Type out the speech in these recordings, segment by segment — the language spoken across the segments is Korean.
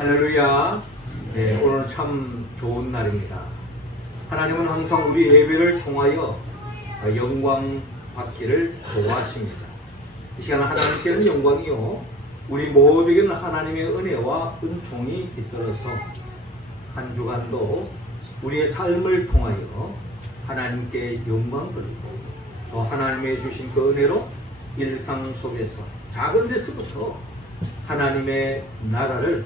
할렐루야. 네, 오늘 참 좋은 날입니다. 하나님은 항상 우리 예배를 통하여 영광 받기를 좋아하십니다. 이 시간 하나님께는 영광이요, 우리 모두에게는 하나님의 은혜와 은총이 깃들어서 한 주간도 우리의 삶을 통하여 하나님께 영광 돌리고 또 하나님의 주신 그 은혜로 일상 속에서 작은 데서부터 하나님의 나라를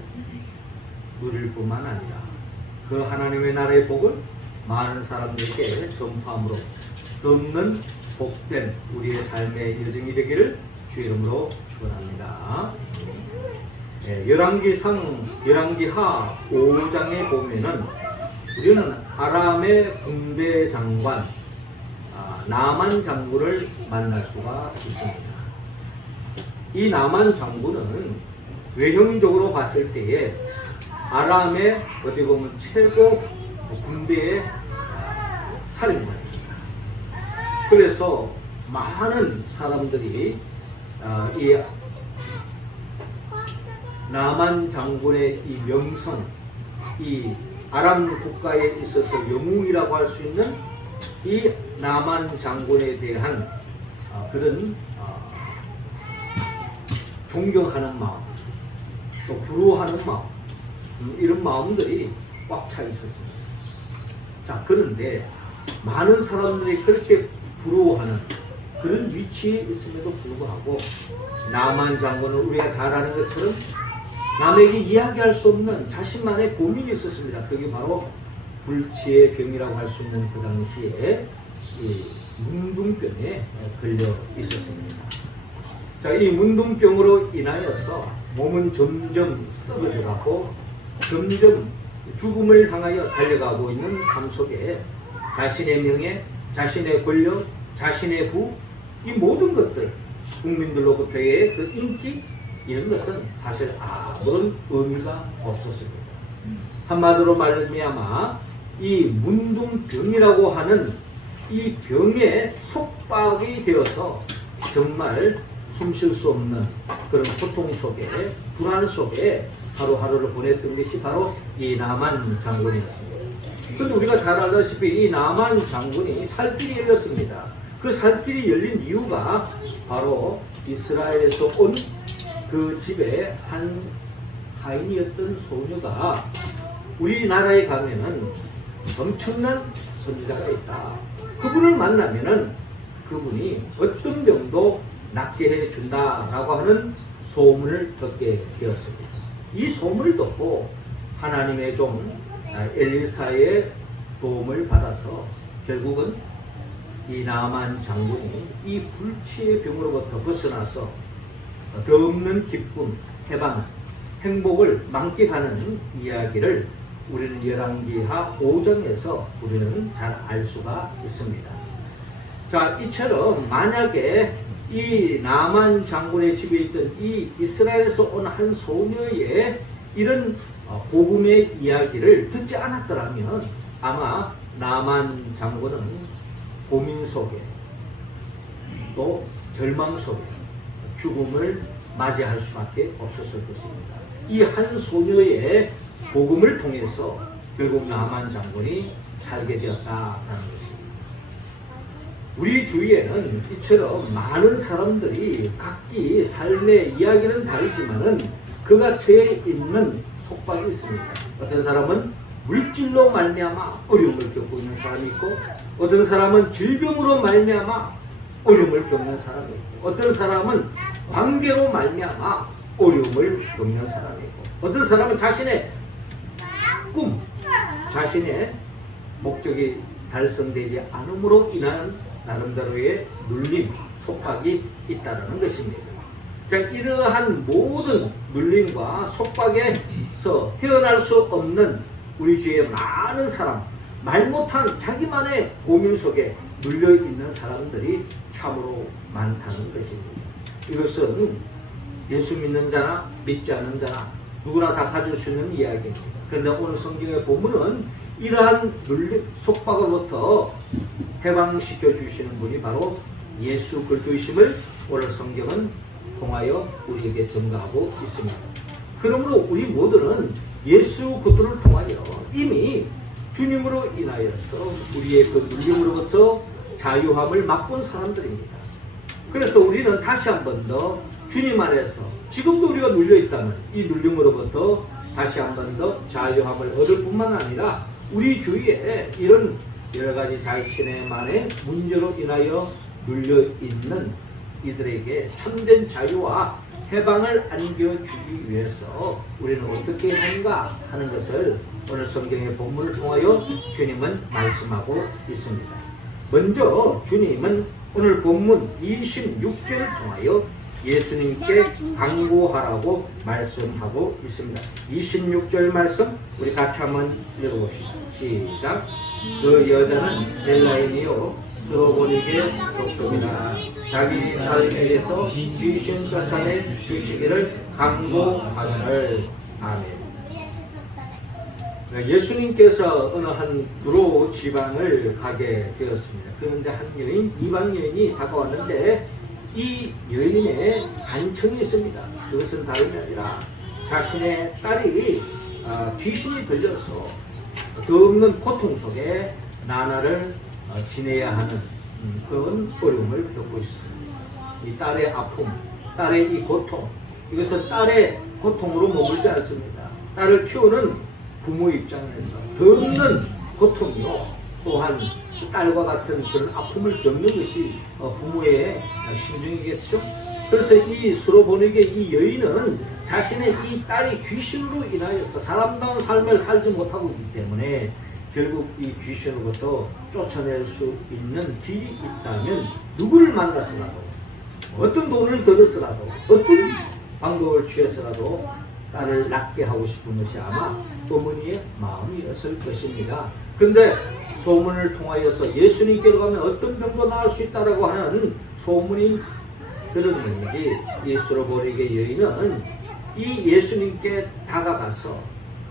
누릴 뿐만 아니라 그 하나님의 나라의 복을 많은 사람들에게 전파함으로 없는 복된 우리의 삶의 여정이 되기를 주 이름으로 축원합니다. 열왕기하 5장에 보면은 우리는 아람의 군대 장관 나만 장군을 만날 수가 있습니다. 이 나만 장군은 외형적으로 봤을 때에 아람의 어떻게 보면 최고 군대의 살인마입니다. 그래서 많은 사람들이 이 나만 장군의 이 명성, 이 아람 국가에 있어서 영웅이라고 할 수 있는 이 나만 장군에 대한 그런 존경하는 마음, 또 부러워하는 마음, 이런 마음들이 꽉 차 있었습니다. 자, 그런데 많은 사람들이 그렇게 부러워하는 그런 위치에 있음에도 불구하고 나만 장군은 우리가 잘 아는 것처럼 남에게 이야기할 수 없는 자신만의 고민이 있었습니다. 그게 바로 불치의 병이라고 할 수 있는 그 당시에 이 문둥병에 걸려 있었습니다. 자, 이 문둥병으로 인하여서 몸은 점점 썩어져가고 점점 죽음을 향하여 달려가고 있는 삶 속에 자신의 명예, 자신의 권력, 자신의 부, 이 모든 것들, 국민들로부터의 그 인기, 이런 것은 사실 아무런 의미가 없었습니다. 한마디로 말미암아 이 문둥병이라고 하는 이 병에 속박이 되어서 정말 숨 쉴 수 없는 그런 고통 속에, 불안 속에 하루하루를 보냈던 것이 바로 이 나만 장군이었습니다. 그런데 우리가 잘 알다시피 이 나만 장군이 살길이 열렸습니다. 그 살길이 열린 이유가 바로 이스라엘에서 온 그 집에 한 하인이었던 소녀가 우리나라에 가면은 엄청난 선지자가 있다. 그분을 만나면은 그분이 어떤 병도 낫게 해준다라고 하는 소문을 듣게 되었습니다. 이 소문을 듣고 하나님의 종 엘리사의 도움을 받아서 결국은 이 나만 장군이 이 불치의 병으로부터 벗어나서 더 없는 기쁨, 해방, 행복을 만끽하는 이야기를 우리는 열왕기하 5장에서 우리는 잘 알 수가 있습니다. 자, 이처럼 만약에 이 나만 장군의 집에 있던 이 이스라엘에서 온 한 소녀의 이런 복음의 이야기를 듣지 않았더라면 아마 나만 장군은 고민 속에 또 절망 속에 죽음을 맞이할 수밖에 없었을 것입니다. 이 한 소녀의 복음을 통해서 결국 나만 장군이 살게 되었다라는 것입니다. 우리 주위에는 이처럼 많은 사람들이 각기 삶의 이야기는 다르지만은 그가 처해 있는 속박이 있습니다. 어떤 사람은 물질로 말미암아 어려움을 겪고 있는 사람이 있고, 어떤 사람은 질병으로 말미암아 어려움을 겪는 사람이 있고, 어떤 사람은 관계로 말미암아 어려움을 겪는 사람이 있고, 어떤 사람은 자신의 꿈, 자신의 목적이 달성되지 않음으로 인한 나름대로의 눌림, 속박이 있다는 것입니다. 자, 이러한 모든 눌림과 속박에서 헤어날 수 없는 우리 주위의 많은 사람, 말 못한 자기만의 고민 속에 눌려있는 사람들이 참으로 많다는 것입니다. 이것은 예수 믿는 자나 믿지 않는 자나 누구나 다 가질 수 있는 이야기입니다. 그런데 오늘 성경의 본문은 이러한 눌림, 속박으로부터 해방시켜 주시는 분이 바로 예수 그리스도이심을 오늘 성경은 통하여 우리에게 증거하고 있습니다. 그러므로 우리 모두는 예수 그리스도를 통하여 이미 주님으로 인하여서 우리의 그 눌림으로부터 자유함을 맛본 사람들입니다. 그래서 우리는 다시 한 번 더 주님 안에서 지금도 우리가 눌려있다면 이 눌림으로부터 다시 한 번 더 자유함을 얻을 뿐만 아니라 우리 주위에 이런 여러 가지 자신의만의 문제로 인하여 눌려있는 이들에게 참된 자유와 해방을 안겨주기 위해서 우리는 어떻게 하는가 하는 것을 오늘 성경의 본문을 통하여 주님은 말씀하고 있습니다. 먼저 주님은 오늘 본문 26절을 통하여 예수님께 강구하라고 말씀하고 있습니다. 26절 말씀 우리 같이 한번 읽어봅시다. 시작. 그 여자는 헬라인이요 수로보니게 족속이라 자기 딸에게서 귀신 쫓아내 주시기를 강구하거늘. 아멘. 예수님께서 어느 한 두로 지방을 가게 되었습니다. 그런데 한 여인, 이방 여인이 다가왔는데 이 여인의 간청이 있습니다. 그것은 다름이 아니라 자신의 딸이 귀신이 들려서 그 없는 고통 속에 나날을 지내야 하는 그런 어려움을 겪고 있습니다. 이 딸의 아픔, 딸의 이 고통, 이것은 딸의 고통으로 머물지 않습니다. 딸을 키우는 부모 입장에서 더 없는 고통이요, 또한 딸과 같은 그런 아픔을 겪는 것이 부모의 심정이겠죠. 그래서 이 수로보니게 이 여인은 자신의 이 딸이 귀신으로 인하여서 사람다운 삶을 살지 못하고 있기 때문에 결국 이 귀신으로부터 쫓아낼 수 있는 길이 있다면 누구를 만나서라도, 어떤 돈을 들여서라도, 어떤 방법을 취해서라도 딸을 낫게 하고 싶은 것이 아마 어머니의 마음이었을 것입니다. 근데 소문을 통하여서 예수님께로 가면 어떤 병도 나을 수 있다라고 하는 소문이 들었는지 이 수로보니게 여인은 이 예수님께 다가가서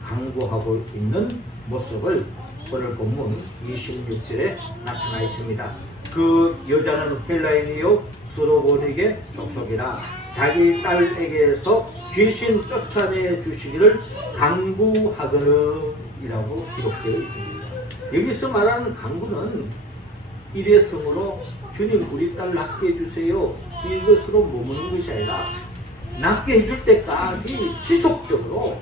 강구하고 있는 모습을 오늘 본문 26절에 나타나 있습니다. 그 여자는 헬라인이요 수로보니게 족속이라 자기 딸에게서 귀신 쫓아내 주시기를 강구하거늘 이라고 기록되어 있습니다. 여기서 말하는 강구는 일회성으로 주님 우리 딸 낫게 해주세요 이것으로 머무는 것이 아니라 낫게 해줄 때까지 지속적으로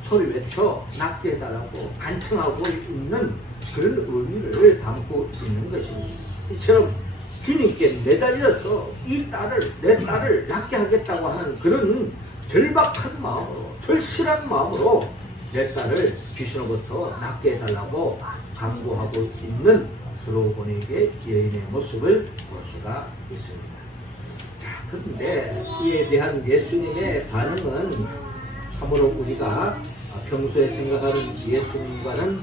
소리 외쳐 낫게 해달라고 간청하고 있는 그런 의미를 담고 있는 것입니다. 이처럼 주님께 매달려서 이 딸을, 내 딸을 낫게 하겠다고 하는 그런 절박한 마음으로, 절실한 마음으로 내 딸을 귀신으로부터 낫게 해달라고 강구하고 있는 수로보니게 여인의 모습을 볼 수가 있습니다. 자, 그런데 이에 대한 예수님의 반응은 참으로 우리가 평소에 생각하는 예수님과는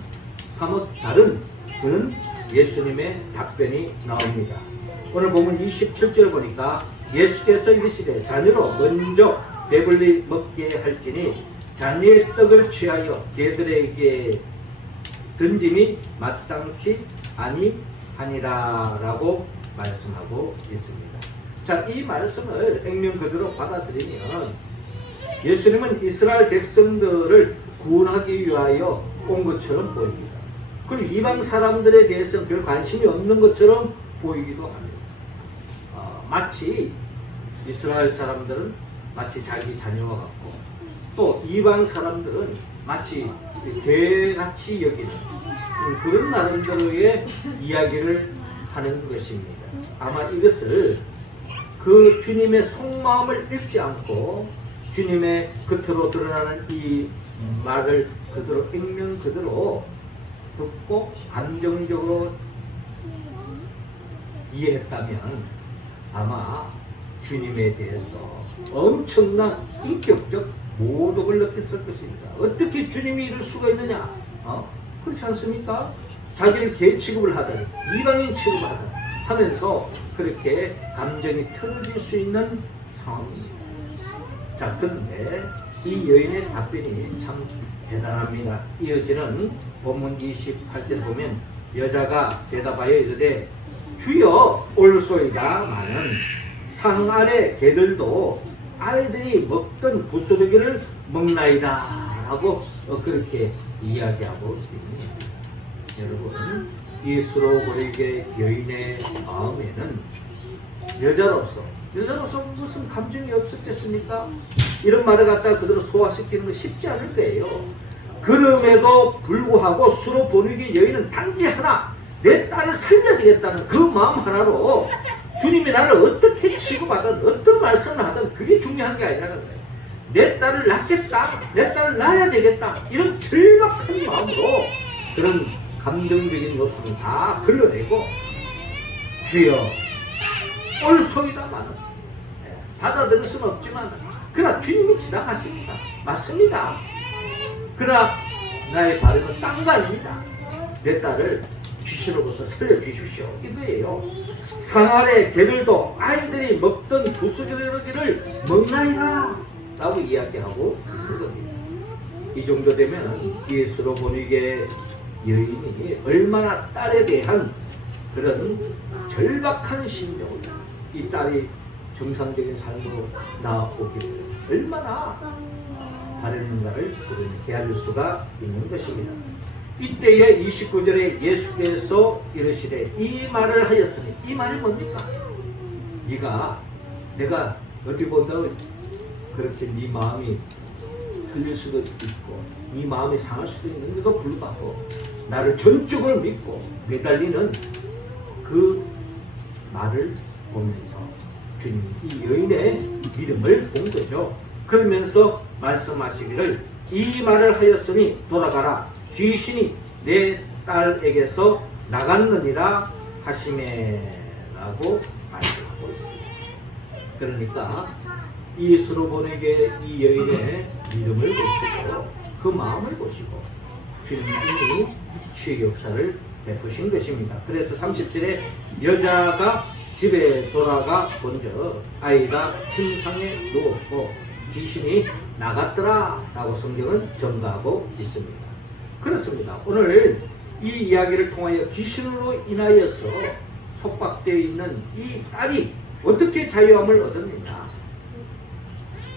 사뭇 다른 그런 예수님의 답변이 나옵니다. 오늘 보면 27절 보니까 예수께서 이르시되 자녀로 먼저 배불리 먹게 할지니 자녀의 떡을 취하여 개들에게 던짐이 마땅치 아니하니라 라고 말씀하고 있습니다. 자, 이 말씀을 액면 그대로 받아들이면 예수님은 이스라엘 백성들을 구원하기 위하여 온 것처럼 보입니다. 그리고 이방 사람들에 대해서는 별 관심이 없는 것처럼 보이기도 합니다. 마치 이스라엘 사람들은 마치 자기 자녀와 같고 또 이방 사람들은 마치 개같이 여기는 그런 나름대로의 이야기를 하는 것입니다. 아마 이것을 그 주님의 속마음을 읽지 않고 주님의 겉으로 드러나는 이 말을 그대로 액면 그대로 듣고 감정적으로 이해했다면 아마 주님에 대해서 엄청난 인격적 모독을 느꼈을 것입니다. 어떻게 주님이 이럴 수가 있느냐? 그렇지 않습니까? 자기를 개 취급을 하든 이방인 취급을 하든 하면서 그렇게 감정이 틀어질 수 있는 상황입니다. 자, 그런데 이 여인의 답변이 참 대단합니다. 이어지는 본문 28절 보면 여자가 대답하여 이르되 주여 올소이다 마는 상 아래 개들도 아이들이 먹던 부스러기를 먹나이다 라고 그렇게 이야기하고 있습니다. 여러분, 예수로 보내게 여인의 마음에는 여자로서 무슨 감정이 없었겠습니까? 이런 말을 갖다가 그대로 소화시키는 거 쉽지 않을 거예요. 그럼에도 불구하고 수로 보내게 여인은 단지 하나, 내 딸을 살려야 되겠다는 그 마음 하나로 주님이 나를 어떻게 취급하든 어떤 말씀을 하든 그게 중요한 게 아니라는 거예요. 내 딸을 낳겠다, 내 딸을 낳아야 되겠다, 이런 절박한 마음으로 그런 감정적인 요소는 다 걸러내고 주여 옳소이다마는 받아들일 수는 없지만 그러나 주님이 지나가십니다. 맞습니다. 그러나 나의 바람은 딴 거 아닙니다. 내 딸을 귀신으로부터 살려주십시오, 이거예요. 상아래 개들도 아이들이 먹던 부스러기를 먹나이다 라고 이야기하고 그겁니다. 이 정도 되면 예수로 보내게 여인이 얼마나 딸에 대한 그런 절박한 심정을, 이 딸이 정상적인 삶으로 나오기를 얼마나 바랬는가를 우리는 헤아릴 수가 있는 것입니다. 이때에 29절에 예수께서 이르시되 이 말을 하였으니, 이 말이 뭡니까? 내가 어떻게 본다고 그렇게 네 마음이 틀릴 수도 있고 네 마음이 상할 수도 있는데도 불구하고 나를 전적으로 믿고 매달리는 그 말을 보면서 주님이 이 여인의 믿음을 본 거죠. 그러면서 말씀하시기를 이 말을 하였으니 돌아가라, 귀신이 내 딸에게서 나갔느니라 하시매라고 말씀하고 있습니다. 그러니까 예수로 보내게 이 여인의 믿음을 보시고 그 마음을 보시고 주님이 치유 역사를 베푸신 것입니다. 그래서 30절에 여자가 집에 돌아가 본즉 아이가 침상에 누웠고 귀신이 나갔더라 라고 성경은 전가하고 있습니다. 그렇습니다. 오늘 이 이야기를 통하여 귀신으로 인하여서 속박되어 있는 이 딸이 어떻게 자유함을 얻었느냐,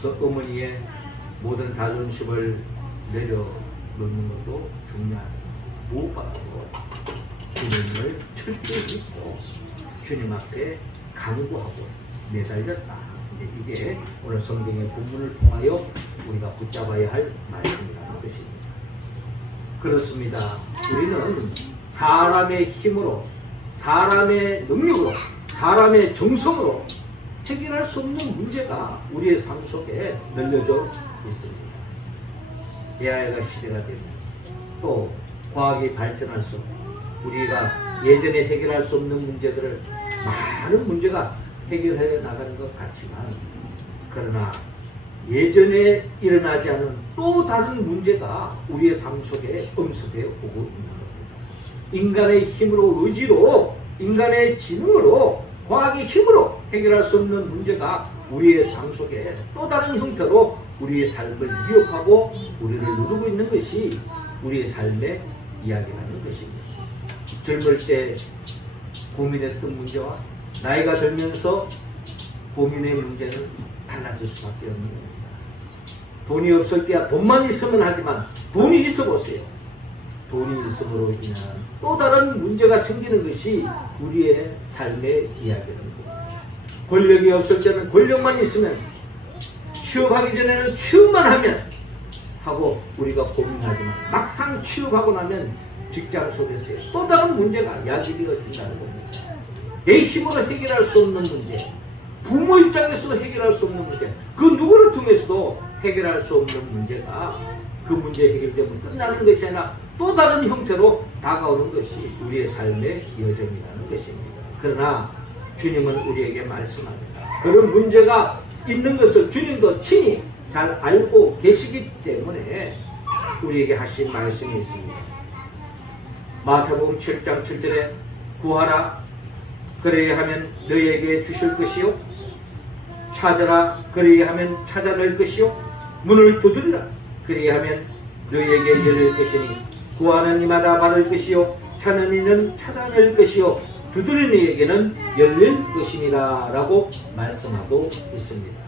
그 어머니의 모든 자존심을 내려놓는 것도 중요합니다. 무엇보다도 주님을 철저히 믿고 주님 앞에 간구하고 매달렸다. 이게 오늘 성경의 본문을 통하여 우리가 붙잡아야 할 말씀이라는 것입니다. 그렇습니다. 우리는 사람의 힘으로, 사람의 능력으로, 사람의 정성으로 해결할 수 없는 문제가 우리의 삶 속에 널려져 있습니다. AI가 시대가 되면 또 과학이 발전할수록 우리가 예전에 해결할 수 없는 문제들을 많은 문제가 해결해 나가는 것 같지만, 그러나 예전에 일어나지 않은 또 다른 문제가 우리의 삶 속에 엄습해 오고 있는 겁니다. 인간의 힘으로, 의지로, 인간의 지능으로, 과학의 힘으로 해결할 수 없는 문제가 우리의 삶 속에 또 다른 형태로 우리의 삶을 위협하고 우리를 누르고 있는 것이 우리의 삶의 이야기라는 것입니다. 젊을 때 고민했던 문제와 나이가 들면서 고민의 문제는 달라질 수밖에 없는 겁니다. 돈이 없을 때야 돈만 있으면 하지만 돈이 있어 보세요. 돈이 있음으로 인한 또 다른 문제가 생기는 것이 우리의 삶의 이야기라는 겁니다. 권력이 없을 때는 권력만 있으면, 취업하기 전에는 취업만 하면 하고 우리가 고민하지만 막상 취업하고 나면 직장 속에서 또 다른 문제가 야기되어진다는 겁니다. 내 힘으로 해결할 수 없는 문제, 부모 입장에서도 해결할 수 없는 문제, 그 누구를 통해서도 해결할 수 없는 문제가 그 문제 해결되면 끝나는 것이 아니라 또 다른 형태로 다가오는 것이 우리의 삶의 여정이라는 것입니다. 그러나 주님은 우리에게 말씀합니다. 그런 문제가 있는 것을 주님도 친히 잘 알고 계시기 때문에 우리에게 하신 말씀이 있습니다. 마태복음 7장 7절에 구하라 그래야 하면 너희에게 주실 것이요, 찾아라 그래야 하면 찾아낼 것이요, 문을 두드리라 그래야 하면 너희에게 열릴 것이니 구하는 이마다 받을 것이요, 찾는 이는 찾아낼 것이요, 두드리는 이에게는 열릴 것이니라 라고 말씀하고 있습니다.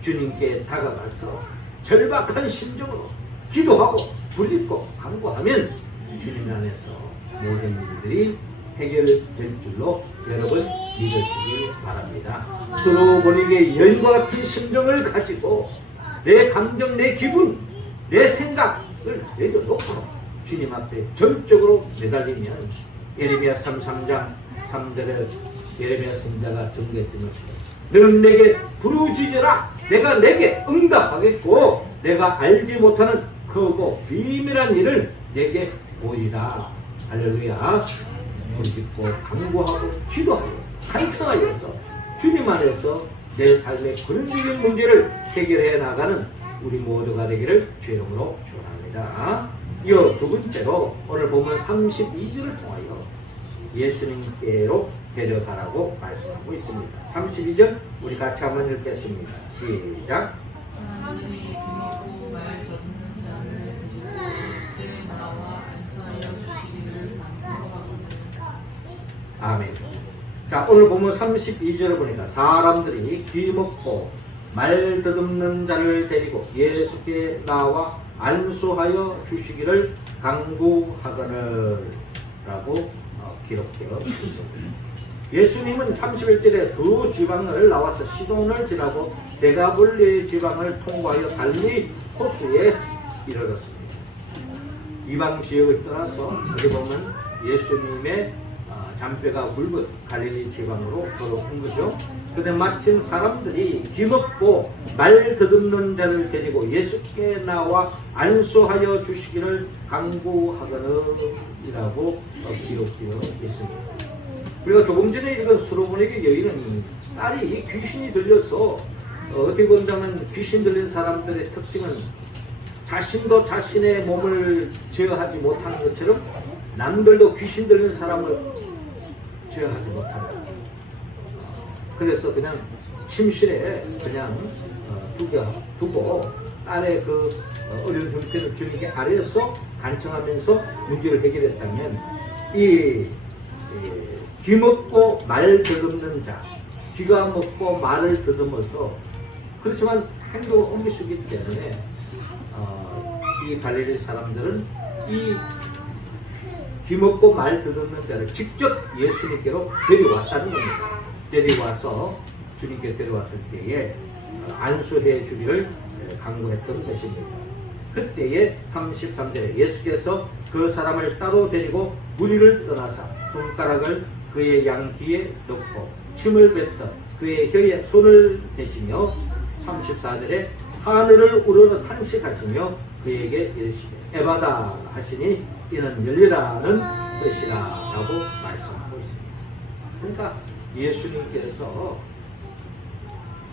주님께 다가가서 절박한 심정으로 기도하고 부르짖고 간구하면 주님 안에서 모든 일들이 해결될 줄로 여러분 믿으시기 바랍니다. 서로 보니게 여인과 같은 심정을 가지고 내 감정, 내 기분, 내 생각을 내려놓고 주님 앞에 전적으로 매달리면 예레미야 33장 3절에 예레미야 선지자가 증거했던 것처럼 너는 내게 부르짖으라 내가 내게 응답하겠고 내가 알지 못하는 크고 비밀한 일을 내게 보이라. 할렐루야. 부르짖고 간구하고 기도하여서 간청하여서 주님 안에서 내 삶의 근원적인 문제를 해결해 나가는 우리 모두가 되기를 주의 이름으로 축원합니다. 이어 두 번째로 오늘 보면 32절을 통하여 예수님께로 데려가라고 말씀하고 있습니다. 32절 우리 같이 한번 읽겠습니다. 시작. 하나님이 귀하고 말 듣는 자를 그때 나와 안수하여 주시기를 간구하옵나이다. 아멘. 자, 오늘 보면 32절을 보니까 사람들이 귀먹고 말 듣는 자를 데리고 예수께 나와 안수하여 주시기를 간구하거늘 라고 기록되어 있습니다. 예수님은 31절에 두 지방을 나와서 시돈을 지나고 데가볼리 지방을 통과하여 갈릴리 호수에 이르렀습니다. 이방 지역을 떠나서 여기 보면 예수님의 잔뼈가 굵은 갈릴리 지방으로 걸어온 거죠. 그런데 마침 사람들이 귀먹고 말 듣는 자를 데리고 예수께 나와 안수하여 주시기를 간구하거늘이라고 기록되어 있습니다. 우리가 조금 전에 읽은 수로보니게 여인은 딸이 귀신이 들려서 어떻게 본다면 귀신 들린 사람들의 특징은 자신도 자신의 몸을 제어하지 못하는 것처럼 남들도 귀신 들린 사람을 제어하지 못하는 거죠. 그래서 그냥 침실에 그냥 두고 딸의 그 어려운 형편을 주님께 아뢰어서 간청하면서 문제를 해결했다면 이 귀먹고 말 더듬는 자, 귀가 먹고 말을 더듬어서 그렇지만 행동을 옮길 수 있기 때문에 이 갈릴리 사람들은 이 귀먹고 말 더듬는 자를 직접 예수님께로 데려왔다는 겁니다. 데려와서 주님께 데려왔을 때에 안수해 주기를 간구했던 것입니다. 그때에 33절에 예수께서 그 사람을 따로 데리고 무리를 떠나사 손가락을 그의 양 귀에 넣고 침을 뱉어 그의 혀에 손을 대시며 34절에 하늘을 우러러 탄식하시며 그에게 이르시되 에바다 하시니 이는 열리라는 뜻이라 라고 말씀하고 있습니다. 그러니까 예수님께서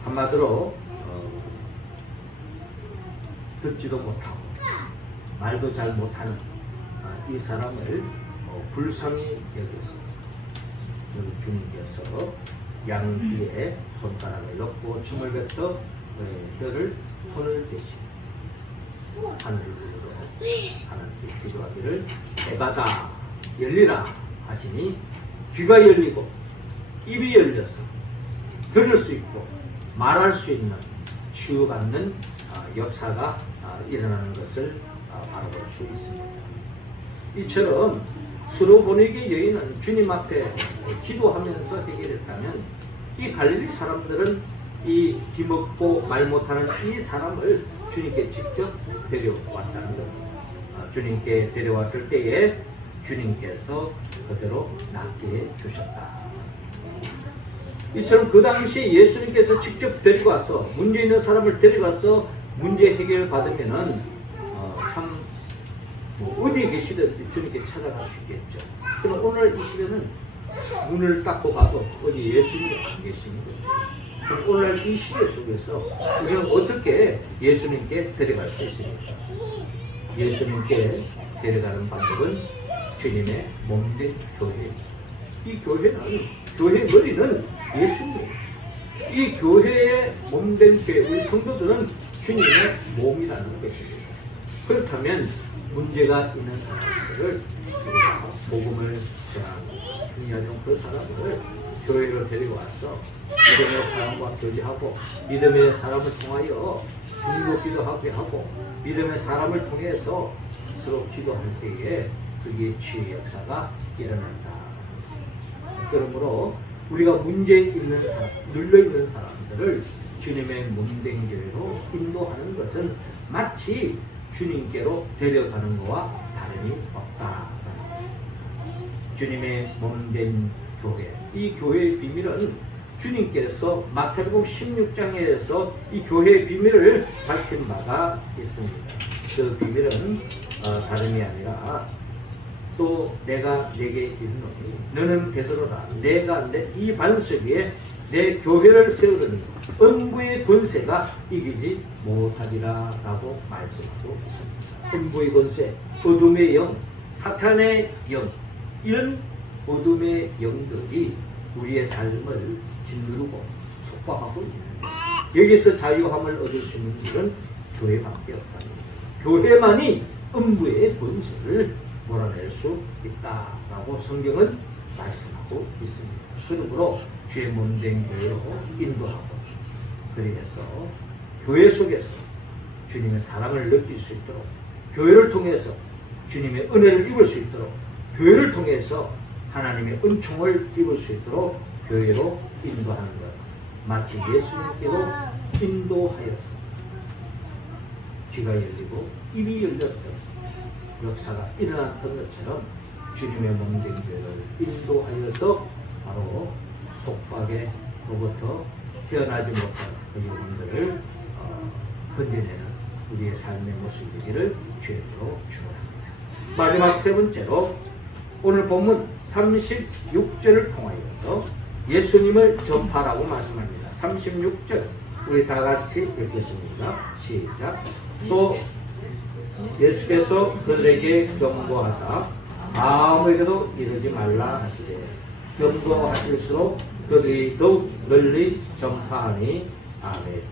한마디로 듣지도 못하고 말도 잘 못하는 이 사람을 불쌍히 여겼습니다. 주님께서 양 귀에 손가락을 넣고 침을 뱉어 혀를 손을 대시고 하늘을 우러러 하나님께 기도하기를 에바다 열리라 하시니 귀가 열리고 입이 열려서 들을 수 있고 말할 수 있는 치유받는 역사가 일어나는 것을 바라볼 수 있습니다. 이처럼 수로보니게 여인은 주님 앞에 기도하면서 해결했다면 이 갈릴리 사람들은 이 귀먹고 말 못하는 이 사람을 주님께 직접 데려왔다는 겁니다. 주님께 데려왔을 때에 주님께서 그대로 낫게 해주셨다. 이처럼 그 당시 예수님께서 직접 데리고 와서 문제 있는 사람을 데려가서 문제 해결을 받으면은 참 어디에 계시든 주님께 찾아갈 수 있겠죠. 그럼 오늘 이 시대는 문을 닫고 가도 어디 예수님이 안 계시는 거예요. 그럼 오늘 이 시대 속에서 우리는 어떻게 예수님께 데려갈 수 있습니까? 예수님께 데려가는 방법은 주님의 몸된 교회. 이 교회는 교회의 머리는 예수님. 이 교회의 몸된 교회, 우리 성도들은 주님의 몸이라는 것입니다. 그렇다면 문제가 있는 사람들을 우리가 복음을 전하고 중요하죠. 그 사람을 교회로 데리고 와서 믿음의 사람과 교제하고 믿음의 사람을 통하여 중보 기도하게 하고 믿음의 사람을 통해서 서로 기도할 때에 그게 치유의 역사가 일어난다. 그러므로 우리가 문제 있는 사람, 눌려 있는 사람들을 주님의 몸된 교회로 인도하는 것은 마치 주님께로 데려가는 것과 다름이 없다. 주님의 몸된 교회, 이 교회의 비밀은 주님께서 마태복음 16장에서 이 교회의 비밀을 밝힌 바가 있습니다. 그 비밀은 다름이 아니라 또 내가 내게 이르노니 너는 베드로라 내가 이 반석 위에 내 교회를 세우려니 음부의 권세가 이기지 못하리라 라고 말씀하고 있습니다. 음부의 권세, 어둠의 영, 사탄의 영, 이런 어둠의 영들이 우리의 삶을 짓누르고 속박하고 있는 여기서 자유함을 얻을 수 있는 길은 교회밖에 없다는 거예요. 교회만이 음부의 권세를 몰아낼 수 있다라고 성경은 말씀하고 있습니다. 그러므로 주의 몸된 교회로 인도하고 그래서 교회 속에서 주님의 사랑을 느낄 수 있도록 교회를 통해서 주님의 은혜를 입을 수 있도록 교회를 통해서 하나님의 은총을 입을 수 있도록 교회로 인도하는 것 마치 예수님께로 인도하였어 귀가 열리고 입이 열렸던 역사가 일어났던 것처럼 주님의 몸된 교회를 인도하여서 바로 속박에로부터 헤어나지 못한 그 영혼들을 건져내는 우리의 삶의 모습이 되기를 주님으로 축원합니다. 마지막 세 번째로 오늘 본문 36절을 통하여서 예수님을 전파라고 말씀합니다. 36절 우리 다 같이 읽겠습니다. 시작. 또 예수께서 그들에게 경고하사 아무에게도 이르지 말라 하시되 경고하실수록 그들이 더욱 널리 전파하니 아멘.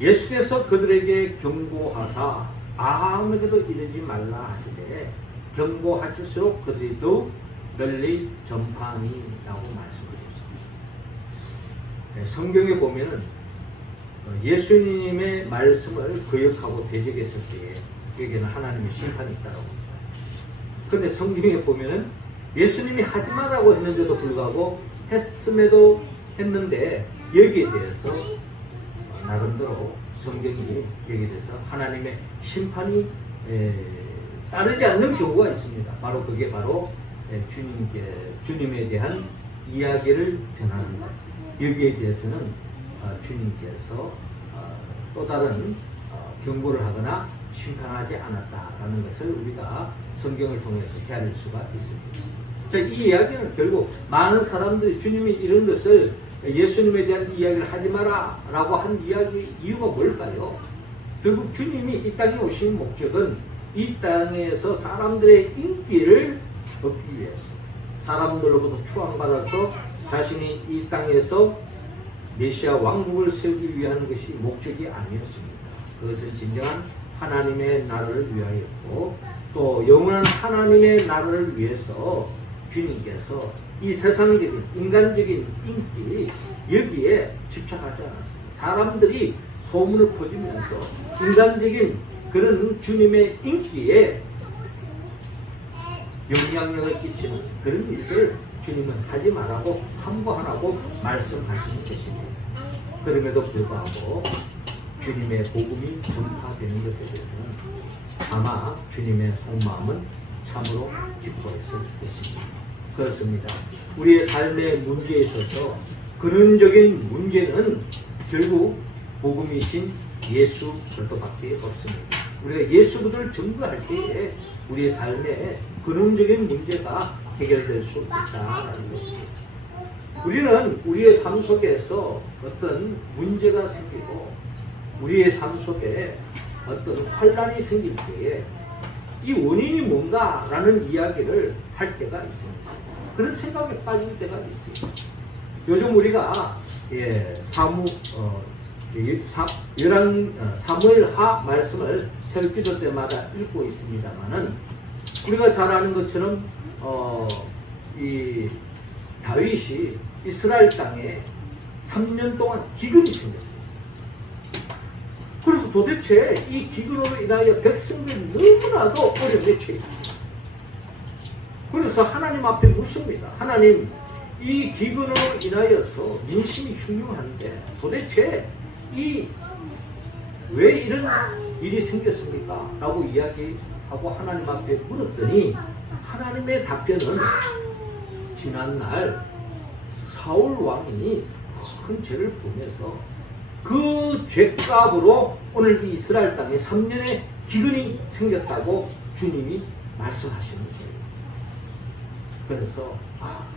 예수께서 그들에게 경고하사 아무에게도 이르지 말라 하시되 경고하실수록 그들이 더욱 널리 전파하니 라고 말씀드렸습니다. 성경에 보면은 예수님의 말씀을 거역하고 대적했을 때에 여기에는 하나님의 심판이 있다고 합니다. 그런데 성경에 보면은 예수님이 하지 말라고 했는데도 불구하고 했는데 여기에 대해서 나름대로 성경이 여기에 대해서 하나님의 심판이 따르지 않는 경우가 있습니다. 바로 그게 바로 주님에 대한 이야기를 전하는 것. 여기에 대해서는 주님께서 또 다른 경고를 하거나 심판하지 않았다라는 것을 우리가 성경을 통해서 헤아릴 수가 있습니다. 자, 이 이야기는 결국 많은 사람들이 주님이 이런 것을 예수님에 대한 이야기를 하지 마라 라고 한 이유가 뭘까요? 결국 주님이 이 땅에 오신 목적은 이 땅에서 사람들의 인기를 얻기 위해서 사람들로부터 추앙받아서 자신이 이 땅에서 메시아 왕국을 세우기 위한 것이 목적이 아니었습니다. 그것은 진정한 하나님의 나라를 위하였고 또 영원한 하나님의 나라를 위해서 주님께서 이 세상적인 인간적인 인기 여기에 집착하지 않았습니다. 사람들이 소문을 퍼주면서 인간적인 그런 주님의 인기에 영향력을 끼치는 그런 일을 주님은 하지 말라고 함구하라고 말씀하시는 것입니다. 그럼에도 불구하고 주님의 복음이 전파되는 것에 대해서는 아마 주님의 속마음은 참으로 기뻐했을 것입니다. 그렇습니다. 우리의 삶의 문제에 있어서 근원적인 문제는 결국 복음이신 예수 그리스도밖에 없습니다. 우리가 예수 그리스도를 전부할 때에 우리의 삶의 근원적인 문제가 해결될 수 있다는 것입니다. 우리는 우리의 삶 속에서 어떤 문제가 생기고 우리의 삶 속에 어떤 환란이 생길 때에 이 원인이 뭔가라는 이야기를 할 때가 있습니다. 그런 생각에 빠질 때가 있어요. 요즘 우리가 사무엘하 말씀을 설교조 때마다 읽고 있습니다만은 우리가 잘 아는 것처럼 이 다윗이 이스라엘 땅에 3년 동안 기근이 생겼어요. 그래서 도대체 이 기근으로 인하여 백성들이 너무나도 어려움에 처해 있었어요. 그래서 하나님 앞에 묻습니다. 하나님, 이 기근으로 인하여서 민심이 흉흉한데 도대체 왜 이런 일이 생겼습니까? 라고 이야기하고 하나님 앞에 물었더니 하나님의 답변은 지난날 사울 왕이 큰 죄를 범해서 그 죄값으로 오늘 이 이스라엘 땅에 3년의 기근이 생겼다고 주님이 말씀하시는 거예요. 그래서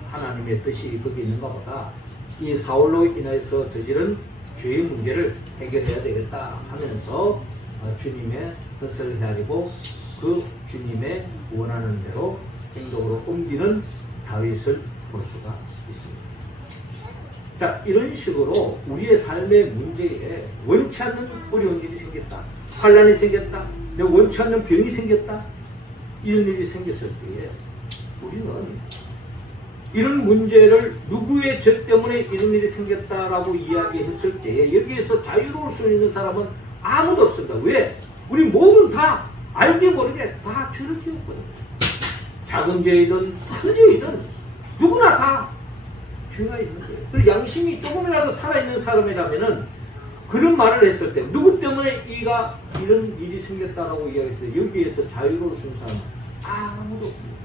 하나님의 뜻이 거기 있는가 보다. 이 사울로 인해서 저지른 죄의 문제를 해결해야 되겠다 하면서 주님의 뜻을 헤아리고 그 주님의 원하는 대로 행동으로 옮기는 다윗을 볼 수가 있습니다. 자, 이런 식으로 우리의 삶의 문제에 원치 않는 어려운 일이 생겼다, 환란이 생겼다, 내가 원치 않는 병이 생겼다, 이런 일이 생겼을 때에 우리는 이런 문제를 누구의 죄 때문에 이런 일이 생겼다라고 이야기했을 때에 여기에서 자유로울 수 있는 사람은 아무도 없습니다. 왜? 우리 모두 다 알게 모르게 다 죄를 지었거든요. 작은 죄이든 큰 죄이든 누구나 다 죄가 있는 거예요. 그리고 양심이 조금이라도 살아있는 사람이라면은 그런 말을 했을 때 누구 때문에 이런 일이 생겼다라고 이야기했을 때 여기에서 자유로울 수 있는 사람은 아무도 없습니다.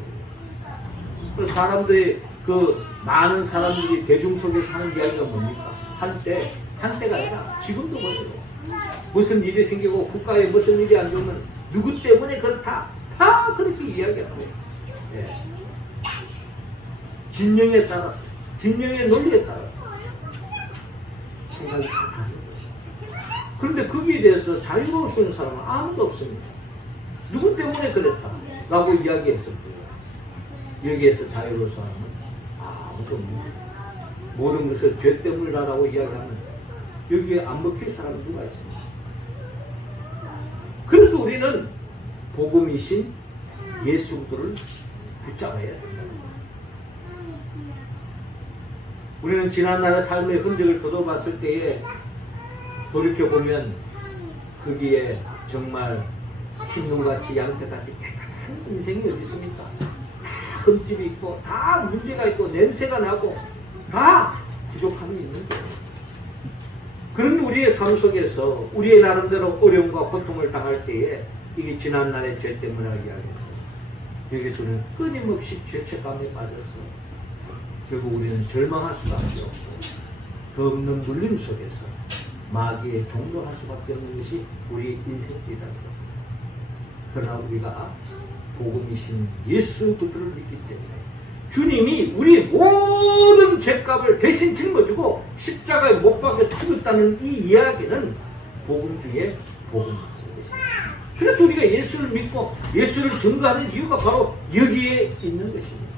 그래서 사람들이 많은 사람들이 대중 속에서 하는 이야기가 뭡니까? 한때가 아니라 지금도 그래요. 무슨 일이 생기고 국가에 무슨 일이 안 좋으면 누구 때문에 그렇다, 다 그렇게 이야기하고, 예. 진영에 따라서, 진영의 논리에 따라서 생각이 다 다른 거예요. 그런데 거기에 대해서 자유로울 수 있는 사람은 아무도 없습니다. 누구 때문에 그랬다라고 이야기했을 때요, 여기에서 자유로울 사람은 아무도 없습니다. 모든 것을 죄 때문이라고 이야기하면 여기에 안 먹힐 사람이 누가 있습니까? 그래서 우리는 복음이신 예수 그리스도를 붙잡아야 된다. 우리는 지난날의 삶의 흔적을 거둬봤을 때에 돌이켜보면 거기에 정말 흰눈같이 양털같이 깨끗한 인생이 어디 있습니까? 다 흠집이 있고 다 문제가 있고 냄새가 나고 다 부족함이 있는 거예요. 그런 우리의 삶 속에서 우리의 나름대로 어려움과 고통을 당할 때에 이게 지난날의 죄 때문에 이야기해요. 여기서는 끊임없이 죄책감에 빠져서 결국 우리는 절망할 수밖에 없고 그 없는 눌림 속에서 마귀에 종로할 수밖에 없는 것이 우리의 인생이다. 그러나 우리가 복음이신 예수 그리스도를 믿기 때문에 주님이 우리 모든 죄값을 대신 짊어지고 십자가에 못 박혀 죽었다는 이 이야기는 복음 중에 복음입니다. 그래서 우리가 예수를 믿고 예수를 증거하는 이유가 바로 여기에 있는 것입니다.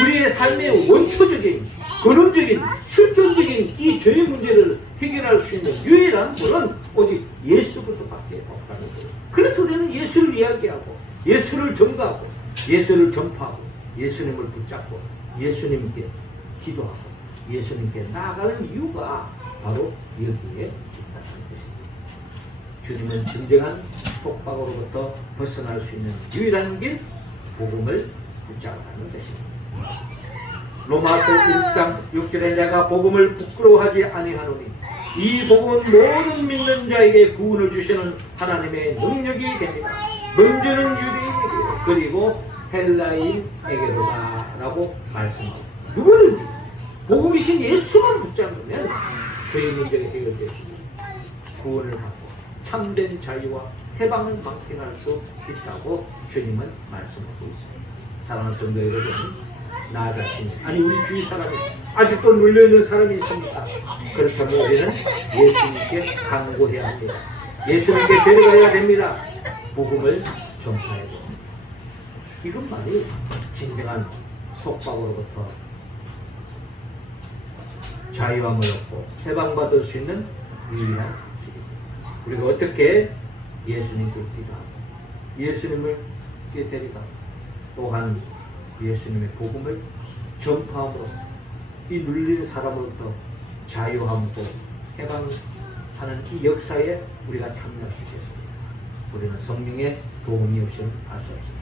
우리의 삶의 원초적인, 근원적인, 실존적인 이 죄의 문제를 해결할 수 있는 유일한 분은 오직 예수 그리스도밖에 없다는 거예요. 그래서 우리는 예수를 이야기하고 예수를 증거하고 예수를 전파하고 예수님을 붙잡고 예수님께 기도하고 예수님께 나아가는 이유가 바로 여기에 있다는 것입니다. 주님은 진정한 속박으로부터 벗어날 수 있는 유일한 길, 복음을 붙잡아가는 것입니다. 로마서 1장 6절에 내가 복음을 부끄러워하지 아니하노니 이 복음은 모든 믿는 자에게 구원을 주시는 하나님의 능력이 됩니다. 먼저는 유대인에게 그리고 헬라인에게로다 라고 말씀합니다. 누구든지 복음이신 예수만 붙잡으면 죄의 문제가 해결되고 구원을 받고 참된 자유와 해방을 만끽할 수 있다고 주님은 말씀하고 있습니다. 사랑하는 성도 여러분, 나 자신, 아니 우리 주위 사람이 아직도 눌려있는 사람이 있습니까? 그렇다면 우리는 예수님께 간구해야 합니다. 예수님께 데려가야 됩니다. 복음을 전파해야 됩니다. 이것만이 진정한 속박으로부터 자유함을 얻고 해방받을 수 있는 유일한 길입니다. 우리가 어떻게 예수님께 기도하고 예수님을 데려가고 또한 예수님의 복음을 전파함으로 이 눌린 사람으로부터 자유함고 해방하는 이 역사에 우리가 참여할 수 있겠습니다. 우리는 성령의 도움이 없이는 할 수 없습니다.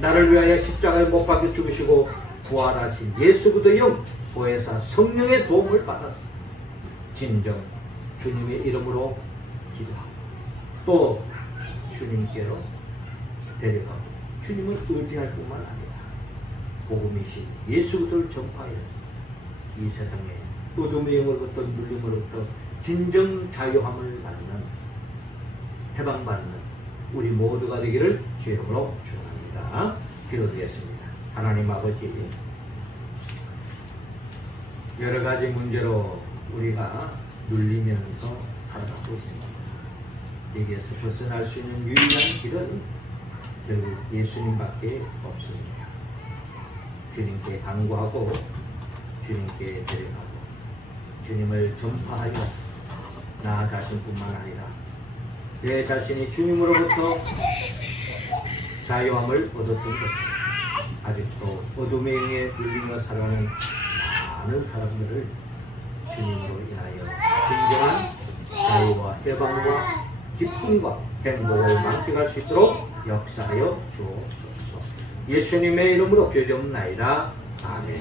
나를 위하여 십자가에 못 박혀 죽으시고 부활하신 예수 그리스도의 보혜사 성령의 도움을 받았어. 진정 주님의 이름으로 기도하고 또 주님께로 데려가고 주님을 의지할 뿐만 아니라 복음이신 예수 그리스도를 전파하였습니다. 이 세상에 어둠의 영으로부터 눌림으로부터 진정 자유함을 받는 해방받는 우리 모두가 되기를 주의 이름으로 축원합니다. 기도드리겠습니다. 하나님 아버지, 여러 가지 문제로 우리가 눌리면서 살아가고 있습니다. 여기에서 벗어날 수 있는 유일한 길은 결국 예수님밖에 없습니다. 주님께 간구하고 주님께 데려가고 주님을 전파하여 나 자신뿐만 아니라 내 자신이 주님으로부터 자유함을 얻었던 것, 아직도 어둠의 영에 눌리며 살아가는 많은 사람들을 주님으로 인하여 진정한 자유와 해방과 기쁨과 행복을 만끽할 수 있도록 역사하여 주옵소서. 예수님의 이름으로 기도하옵나이다. 아멘.